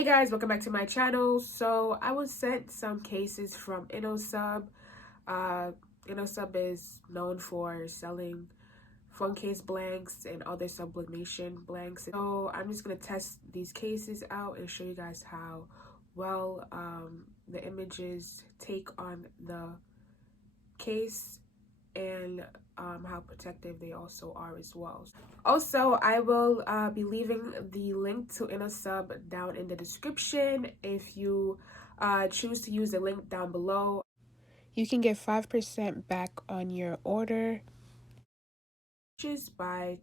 Hey guys, welcome back to my channel. So I was sent some cases from InnoSub. InnoSub is known for selling phone case blanks and other sublimation blanks. So I'm just going to test these cases out and show you guys how well the images take on the case and how protective they also are as well. Also, I will be leaving the link to InnoSub down in the description. If you choose to use the link down below, you can get 5% back on your order just by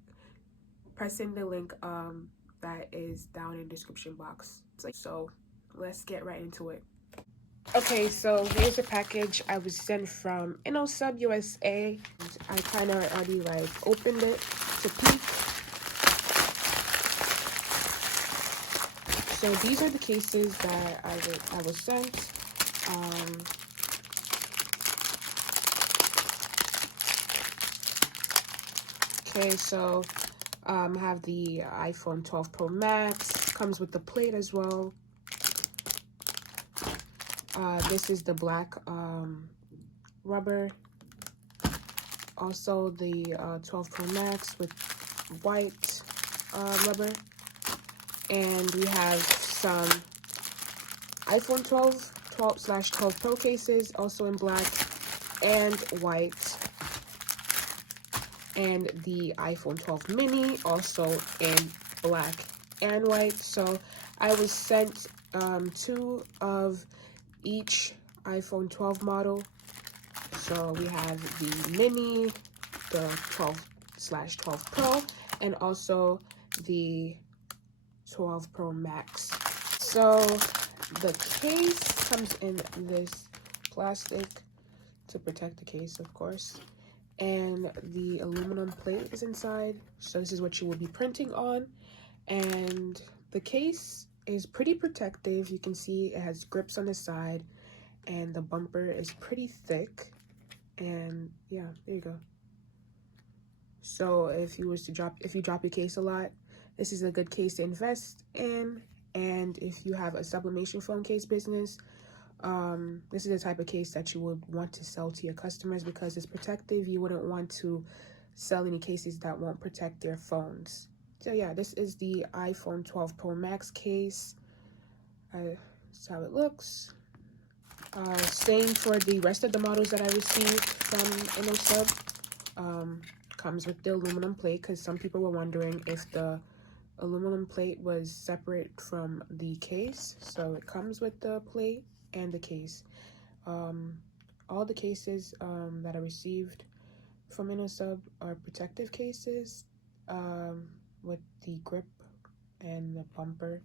pressing the link that is down in the description box. So let's get right into it. Okay, so here's a package I was sent from InnoSub USA. I kind of already opened it to peek. So these are the cases that I was sent. Okay, so I have the iPhone 12 Pro Max. Comes with the plate as well. This is the black rubber. Also the 12 Pro Max with white rubber. And we have some iPhone 12/12 Pro cases, also in black and white. And the iPhone 12 mini, also in black and white. So I was sent 2 of each iPhone 12 model. So we have the mini, the 12/12 Pro, and also the 12 Pro Max. So the case comes in this plastic to protect the case, of course, and the aluminum plate is inside. So this is what you will be printing on, and the case is pretty protective. You can see it has grips on the side, and the bumper is pretty thick. And yeah, there you go. So if you drop your case a lot, this is a good case to invest in. And if you have a sublimation phone case business, this is the type of case that you would want to sell to your customers because it's protective. You wouldn't want to sell any cases that won't protect their phones. So yeah, this is the iPhone 12 Pro Max case. That's how it looks. Same for the rest of the models that I received from InnoSub. Comes with the aluminum plate because some people were wondering if the aluminum plate was separate from the case. So it comes with the plate and the case. All the cases that I received from InnoSub are protective cases with the grip and the bumper.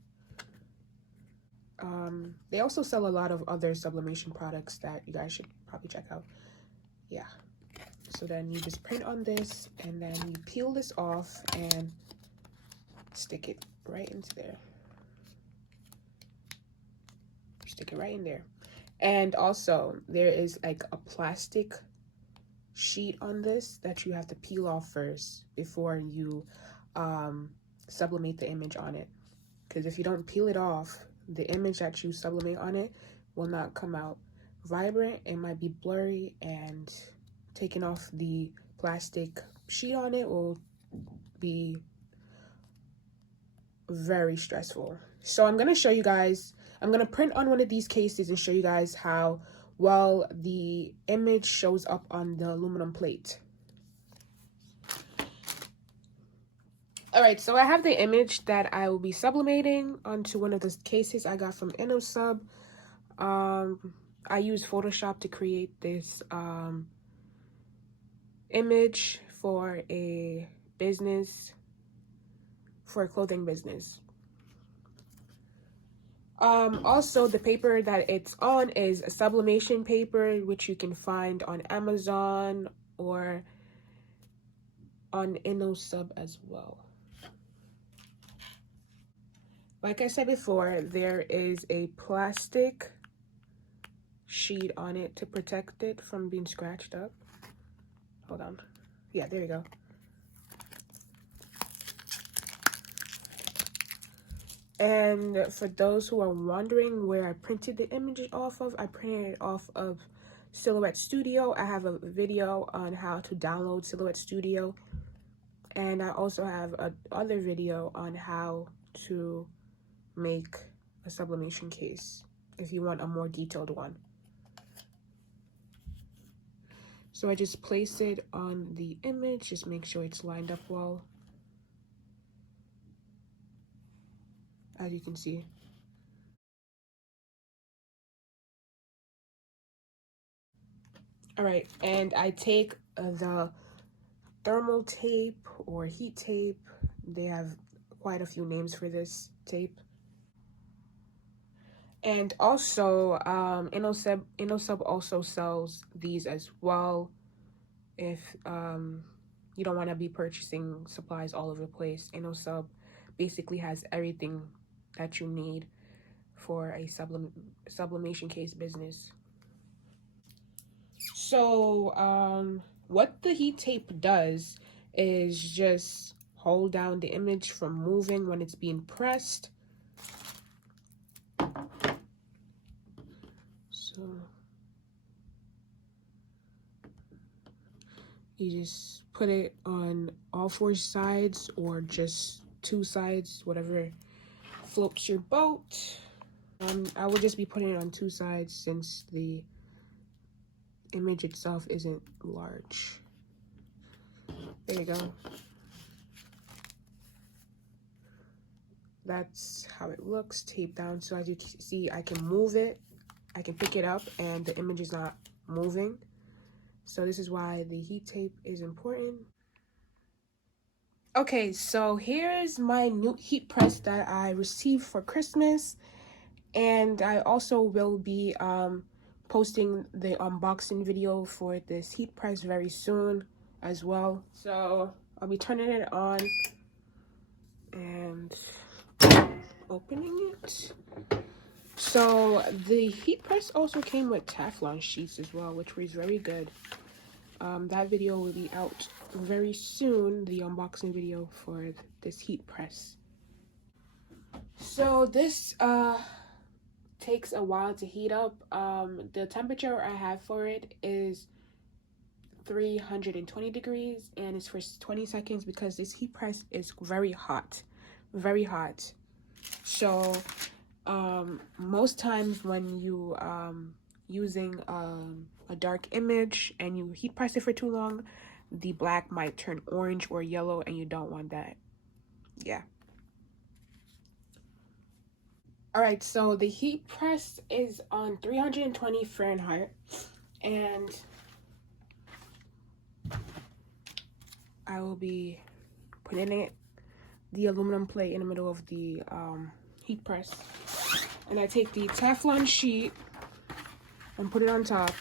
They also sell a lot of other sublimation products that you guys should probably check out. Yeah. So then you just print on this and then you peel this off and stick it right into there. Stick it right in there. And also there is like a plastic sheet on this that you have to peel off first before you sublimate the image on it. Because if you don't peel it off, the image that you sublimate on it will not come out vibrant. It might be blurry, and taking off the plastic sheet on it will be very stressful. So I'm going to show you guys, I'm going to print on one of these cases and show you guys how well the image shows up on the aluminum plate. Alright, so I have the image that I will be sublimating onto one of the cases I got from InnoSub. I used Photoshop to create this image for a business, for a clothing business. Also, the paper that it's on is a sublimation paper, which you can find on Amazon or on InnoSub as well. Like I said before, there is a plastic sheet on it to protect it from being scratched up. Hold on. Yeah, there you go. And for those who are wondering where I printed the image off of, I printed it off of Silhouette Studio. I have a video on how to download Silhouette Studio, and I also have another video on how to make a sublimation case if you want a more detailed one. So I just place it on the image, just make sure it's lined up well, as you can see. All right, and I take the thermal tape or heat tape. They have quite a few names for this tape. And also, InnoSub also sells these as well. If you don't want to be purchasing supplies all over the place, InnoSub basically has everything that you need for a sublimation case business. So what the heat tape does is just hold down the image from moving when it's being pressed. So you just put it on all 4 sides or just 2 sides, whatever floats your boat. I will just be putting it on 2 sides since the image itself isn't large. There you go. That's how it looks taped down. So as you can see, I can move it, I can pick it up, and the image is not moving. So this is why the heat tape is important. Okay, so here's my new heat press that I received for Christmas, and I also will be posting the unboxing video for this heat press very soon as well. So I'll be turning it on and opening it. So the heat press also came with Teflon sheets as well, which was very good. That video will be out very soon, the unboxing video for this heat press. So this takes a while to heat up. The temperature I have for it is 320 degrees, and it's for 20 seconds because this heat press is very hot. So most times when you using a dark image and you heat press it for too long, the black might turn orange or yellow, and you don't want that. Yeah. All right, so the heat press is on 320 Fahrenheit, and I will be putting the aluminum plate in the middle of the heat press, and I take the Teflon sheet and put it on top.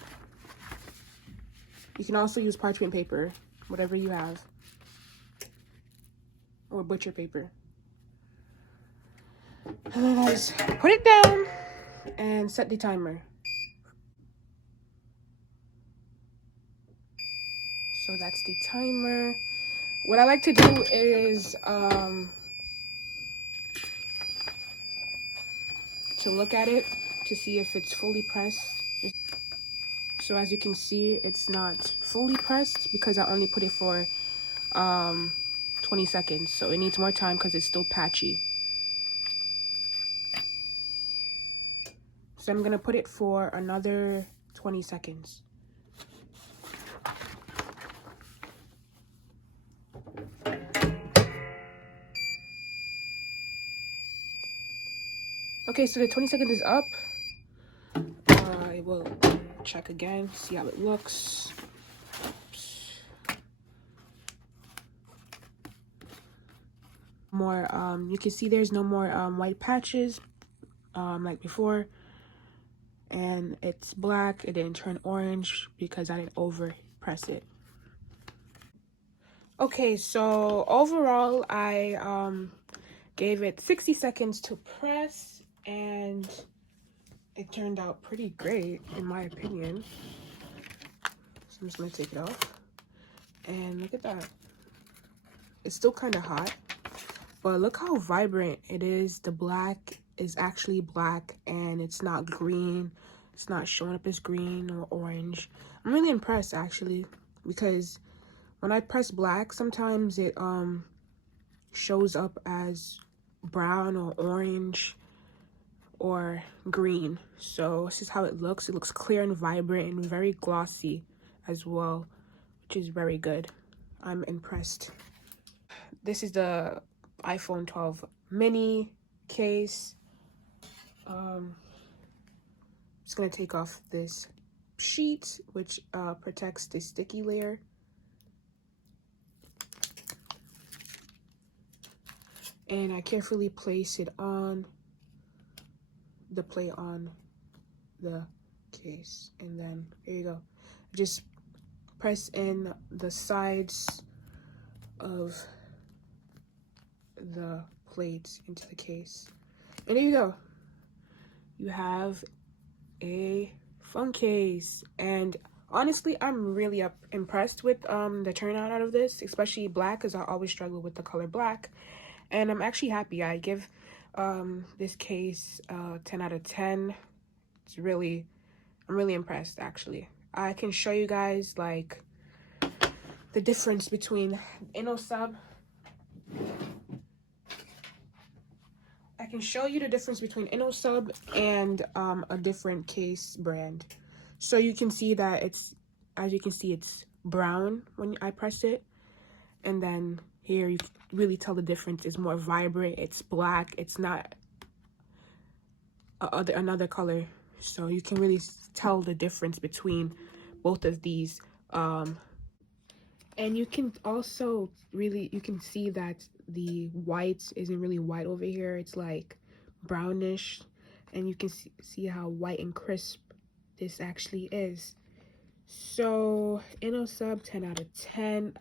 You can also use parchment paper, whatever you have, or butcher paper. And then I just put it down and set the timer. So that's the timer. What I like to do is to look at it to see if it's fully pressed. So as you can see, it's not fully pressed because I only put it for 20 seconds. So it needs more time because it's still patchy. So I'm gonna put it for another 20 seconds. Okay, so the 20 seconds is up. I will check again, see how it looks. More, you can see there's no more white patches like before. And it's black. It didn't turn orange because I didn't over press it. Okay, so overall I gave it 60 seconds to press, and it turned out pretty great in my opinion. So I'm just gonna take it off, and look at that. It's still kind of hot, But look how vibrant it is. The black is actually black and it's not green. It's not showing up as green or orange. I'm really impressed actually, because when I press black, sometimes it shows up as brown or orange or green. So this is how it looks. It looks clear and vibrant and very glossy as well, which is very good. I'm impressed. This is the iPhone 12 mini case. Just gonna take off this sheet, which protects the sticky layer. And I carefully place it on the plate on the case. And then here you go. Just press in the sides of the plate into the case. And there you go. You have a phone case. And honestly, I'm really impressed with the turnout out of this, especially black, because I always struggle with the color black. And I'm actually happy. I give this case 10 out of 10. I'm really impressed actually. I can show you guys like the difference between InnoSub. I can show you the difference between InnoSub and a different case brand. So you can see that it's, as you can see, it's brown when I press it. And then here you really tell the difference. It's more vibrant, it's black, it's not another color. So you can really tell the difference between both of these. And you can also you can see that the white isn't really white over here. It's like brownish, and you can see how white and crisp this actually is. So InnoSub 10 out of 10.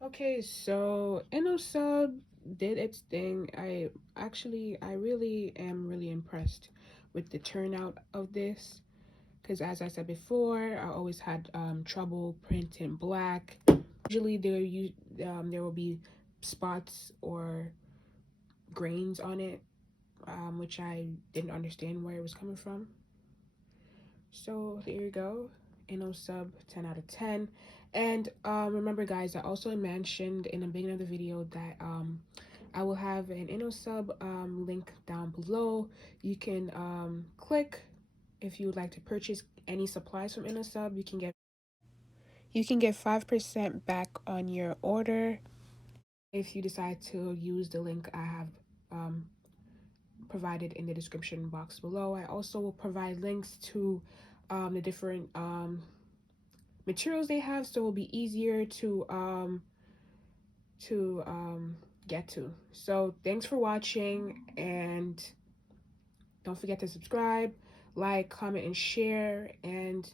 Okay, so InnoSub did its thing. I really am really impressed with the turnout of this, because as I said before, I always had trouble printing black. Usually there will be spots or grains on it, which I didn't understand where it was coming from. So there you go, InnoSub 10 out of 10. And remember guys, I also mentioned in the beginning of the video that I will have an InnoSub link down below. You can click if you would like to purchase any supplies from InnoSub. You can get 5% back on your order if you decide to use the link I have provided in the description box below. I also will provide links to the different materials they have, so it will be easier to get to. So thanks for watching, and don't forget to subscribe, like, comment, and share, and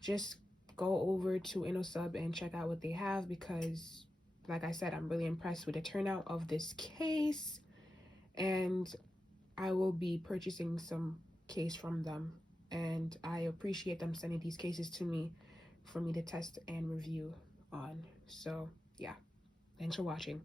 just go over to InnoSub and check out what they have, because like I said, I'm really impressed with the turnout of this case, and I will be purchasing some case from them, and I appreciate them sending these cases to me for me to test and review on. So yeah, thanks for watching.